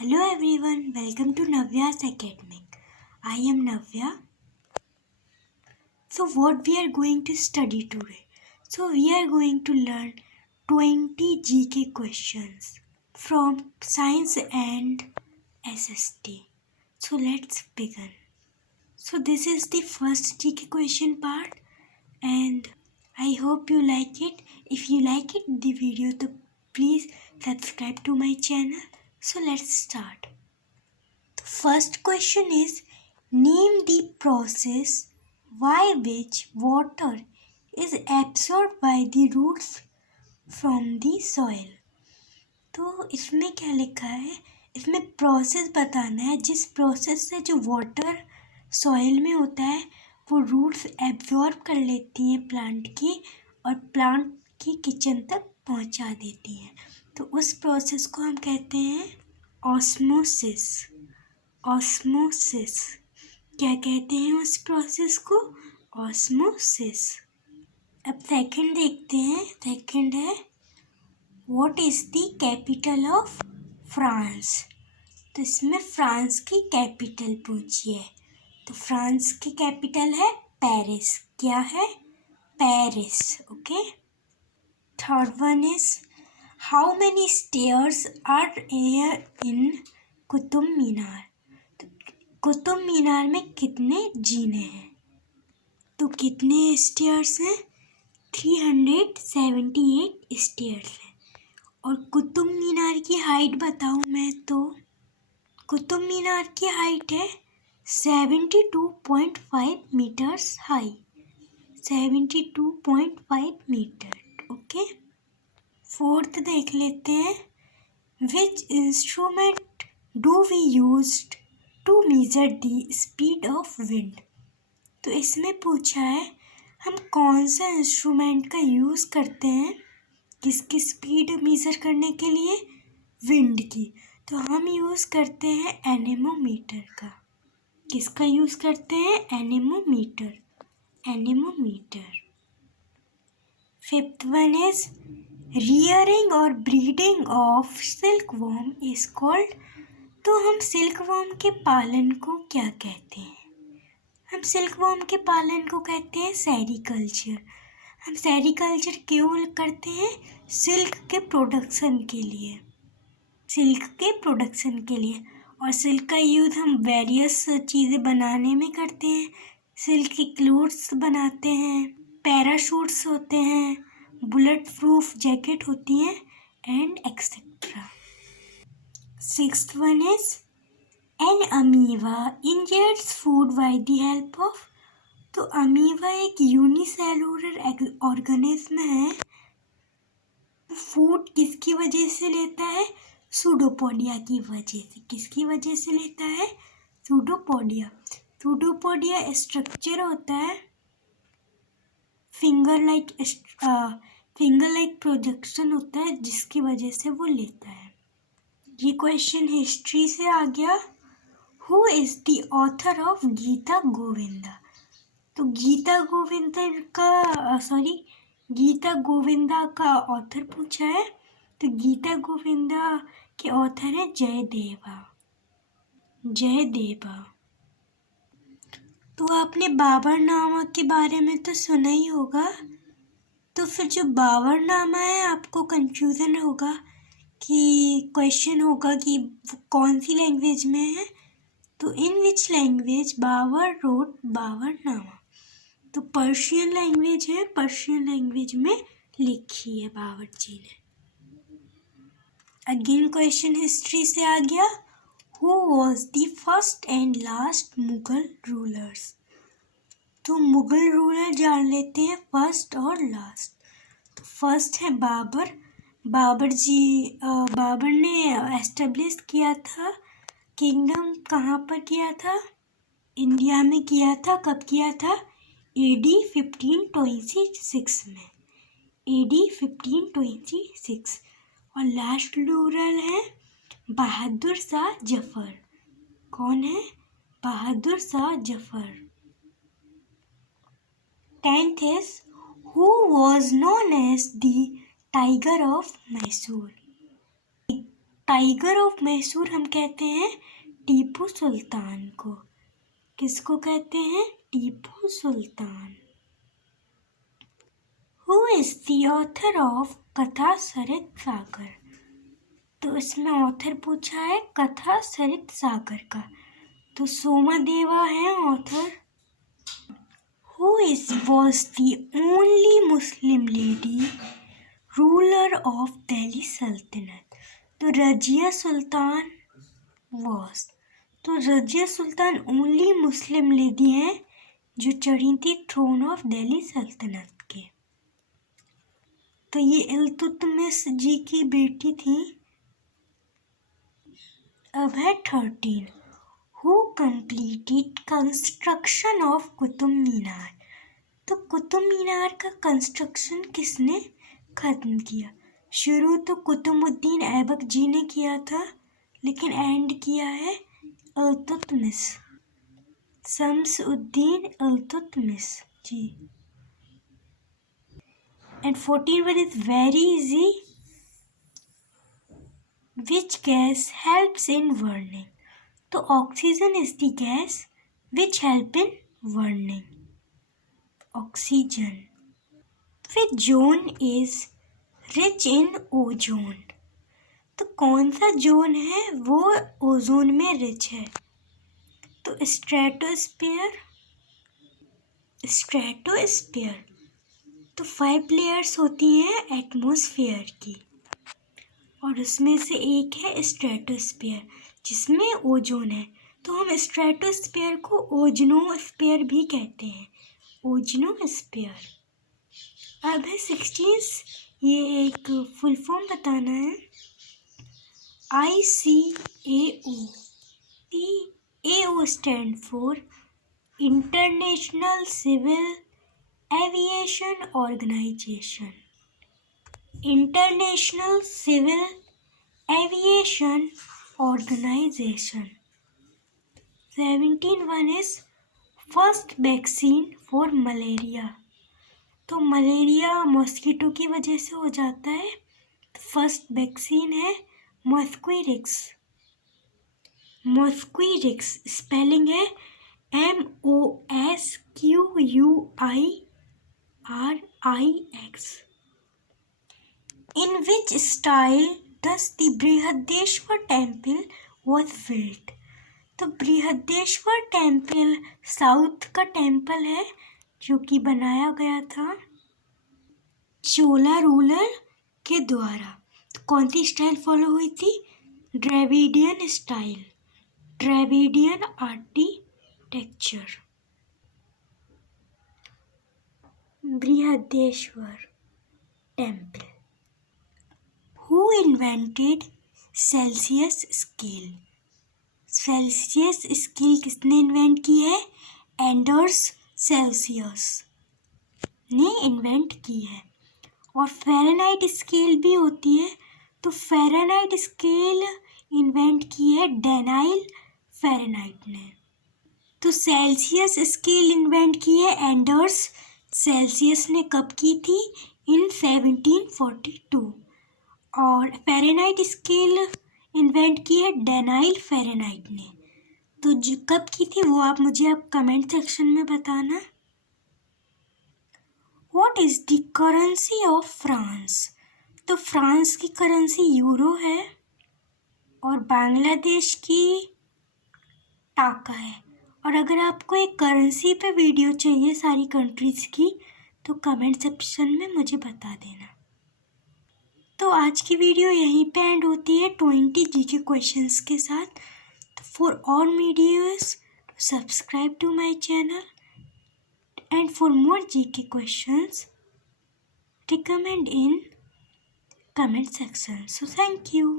Hello everyone, welcome to Navya's Academic. I am Navya. So what we are going to study today? So we are going to learn 20 GK questions from Science and SST. So let's begin. So this is the first GK question part and I hope you like it. If you like the video, then please subscribe to my channel. So let's start. First question is, name the process by which water is absorbed by the roots from the soil. तो इसमें क्या लिखा है, इसमें process बताना है जिस process से जो वाटर सॉइल में होता है वो रूट्स एब्जॉर्ब कर लेती हैं प्लांट की और प्लांट की किचन तक पहुंचा देती हैं। तो उस प्रोसेस को हम कहते हैं ऑस्मोसिस। ऑस्मोसिस क्या कहते हैं उस प्रोसेस को? ऑस्मोसिस। अब सेकंड देखते हैं। सेकंड है, what is the capital of France? तो इसमें फ्रांस की कैपिटल पूछी है। तो फ्रांस की कैपिटल है पेरिस। क्या है? Paris. Okay. Third one is, how many stairs are there in Qutub Minar? Qutub Minar में कितने जीने हैं? तो कितने स्टेयर्स हैं? 378 स्टेयर्स हैं। और कुतुब मीनार की हाइट बताऊं मैं तो कुतुब मीनार की हाइट है 72.5 meters high. 72.5 meter. Okay. Fourth देख लेते हैं, which instrument do we used to measure the speed of wind? तो इसमें पूछा है हम कौन सा इंस्ट्रूमेंट का यूज़ करते हैं किसकी स्पीड मेज़र करने के लिए? विंड की। तो हम यूज़ करते हैं एनेमोमीटर का। किसका यूज़ करते हैं? Anemometer. Anemometer. Fifth one is, rearing और breeding of silkworm is called? तो हम सिल्कवॉर्म के पालन को क्या कहते हैं? हम सिल्कवॉर्म के पालन को कहते हैं सेरीकल्चर। हम सेरीकल्चर क्यों करते हैं? सिल्क के प्रोडक्शन के लिए। सिल्क के प्रोडक्शन के लिए। और सिल्क का यूज़ हम वेरियस चीज़ें बनाने में करते हैं। सिल्क की क्लोथ्स बनाते हैं, पैराशूट्स होते हैं, बुलेट प्रूफ जैकेट होती हैं and etcetera. Sixth one is, an amoeba injects food by the help of? तो अमीबा एक यूनिसेलुलर ऑर्गेनिज्म है। फूड किसकी वजह से लेता है? सूडोपोडिया की वजह से। किसकी वजह से लेता है? सूडोपोडिया। सूडोपोडिया स्ट्रक्चर होता है फिंगर लाइक प्रोजेक्शन होता है जिसकी वजह से वो लेता है। ये क्वेश्चन हिस्ट्री से आ गया। Who is the author of Gita Govinda? तो गीता गोविंदा का ऑथर पूछा है। तो गीता गोविंदा के ऑथर है जयदेवा। जयदेवा। तो आपने बाबरनामा के बारे में तो सुना ही होगा। तो फिर जो बाबरनामा है आपको कंफ्यूजन होगा कि क्वेश्चन होगा कि कौन सी लैंग्वेज में है। तो in which language Babur wrote Baburnama? तो पर्शियन लैंग्वेज है। पर्शियन लैंग्वेज में लिखी है बाबर जी ने। अगेन क्वेश्चन हिस्ट्री से आ गया। Who was the first and last Mughal rulers? तो मुगल रूलर जान लेते हैं फर्स्ट और लास्ट। तो फर्स्ट है बाबर। बाबर ने एस्टेब्लिश किया था किंगडम। कहाँ पर किया था? इंडिया में किया था। कब किया था? AD 1526 में। AD 1526। और लास्ट रूलर है बहादुर शाह जफर। कौन है? Bahadur Shah Zafar. 10th is, who was known as the Tiger of Mysore? Tiger of Mysore हम कहते हैं टीपू सुल्तान को। किसको कहते हैं? Tipu Sultan. Who is the author of Katha Sarit सागर? तो इसमें ऑथर पूछा है कथा सरित सागर का, तो सोमादेवा है author. Who was the only Muslim lady ruler of Delhi Sultanate? तो रजिया सुल्तान was। तो Razia Sultan only Muslim lady हैं जो चढ़ी थी थ्रोन ऑफ दिल्ली सल्तनत के। तो ये इल्तुतमिश जी की बेटी थी। अब है 13। Who completed construction of Qutub Minar? तो कुतुब मीनार का कंस्ट्रक्शन किसने खत्म किया? शुरू तो कुतुबुद्दीन ऐबक जी ने किया था, लेकिन एंड किया है Iltutmish, Shamsuddin Iltutmish ji. And 14 is very easy. Which gas helps in burning? तो oxygen is the gas which help in burning, oxygen. Which zone is rich in ozone? तो कौन सा जोन है वो ओजोन में रिच है? तो स्ट्रेटोस्फीयर। स्ट्रेटोस्फीयर। तो 5 लेयर्स होती हैं एटमॉस्फेयर की, और उसमें से एक है स्ट्रेटोस्फीयर जिसमें ओजोन है। तो हम स्ट्रेटोस्फीयर को ओजोनोस्फीयर भी कहते हैं, ओजोनोस्फीयर। अब है 16, ये एक फुल फॉर्म बताना है। ICAO। AO stand for international civil aviation organization. International civil aviation organization. 17 is first vaccine for malaria. तो मलेरिया मॉस्किटो की वजह से हो जाता है, फर्स्ट वैक्सीन है मॉस्क्विरिक्स। मॉस्क्विरिक्स स्पेलिंग है MOSQUIRIX। In which style does the Brihadeshwara temple was built? तो बृहदेश्वर टेम्पल साउथ का टेम्पल है जो कि बनाया गया था चोला रूलर के द्वारा। तो कौन सी स्टाइल फॉलो हुई थी? Dravidian style, Dravidian architecture. Brihadeshwara temple. Who invented Celsius scale? Celsius scale किसने इन्वेंट की है? एंडर्स सेल्सियस ने इन्वेंट की है। और फ़ारेनहाइट स्केल भी होती है, तो फ़ारेनहाइट स्केल इन्वेंट की है डैनियल फ़ारेनहाइट ने। तो सेल्सियस स्केल इन्वेंट की है एंडर्स सेल्सियस ने। कब की थी? इन 1742। और फ़ारेनहाइट स्केल इन्वेंट की है डैनियल फ़ारेनहाइट ने। तो जो कब की थी वो आप मुझे कमेंट सेक्शन में बताना। What is the currency of France? तो फ्रांस की करेंसी यूरो है और बांग्लादेश की टाका है। और अगर आपको एक करेंसी पे वीडियो चाहिए सारी कंट्रीज़ की, तो कमेंट सेक्शन में मुझे बता देना। तो आज की वीडियो यहीं पे एंड होती है 20 जीके क्वेश्चंस के साथ। तो फॉर और videos subscribe to my channel and for more GK questions recommend in comment section. So thank you.